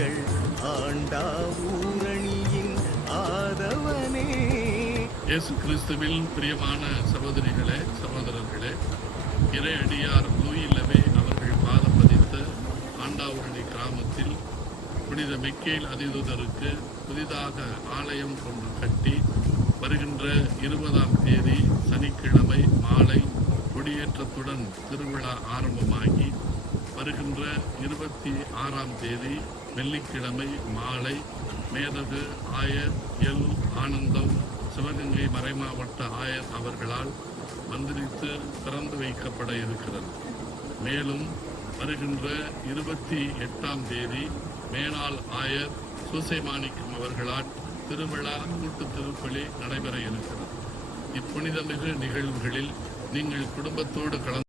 எங்கள் ஆண்டாவூரணியின் ஆதவனே. இயேசு கிறிஸ்துவில் பிரியமான சகோதரிகளே, சகோதரர்களே, இறை அடியார் லூயி லவே அவர்கள் பாதம் பதித்த ஆண்டாவூரணி கிராமத்தில் புனித மிக்கேல் அதிதூதருக்கு புதிதாக ஆலயம் ஒன்று கட்டி வருகின்ற 20ஆம் தேதி சனிக்கிழமை மாலை கொடியேற்றத்துடன் திருவிழா ஆரம்பமாகி வருகின்ற 26ஆம் தேதி வெள்ளிக்கிழமை மாலை மேதகு ஆயர் எல் ஆனந்தம் சிவகங்கை மறைமாவட்ட ஆயர் அவர்களால் மந்திரித்து திறந்து வைக்கப்பட இருக்கிறது. மேலும் வருகின்ற 28ஆம் தேதி மேனாள் ஆயர் சூசைமாணிக்கம் அவர்களால் திருவிழா கூட்டு திருப்பலி நடைபெற இருக்கிறது. இப்புனிதமிகு நிகழ்வுகளில் நீங்கள் குடும்பத்தோடு கலந்து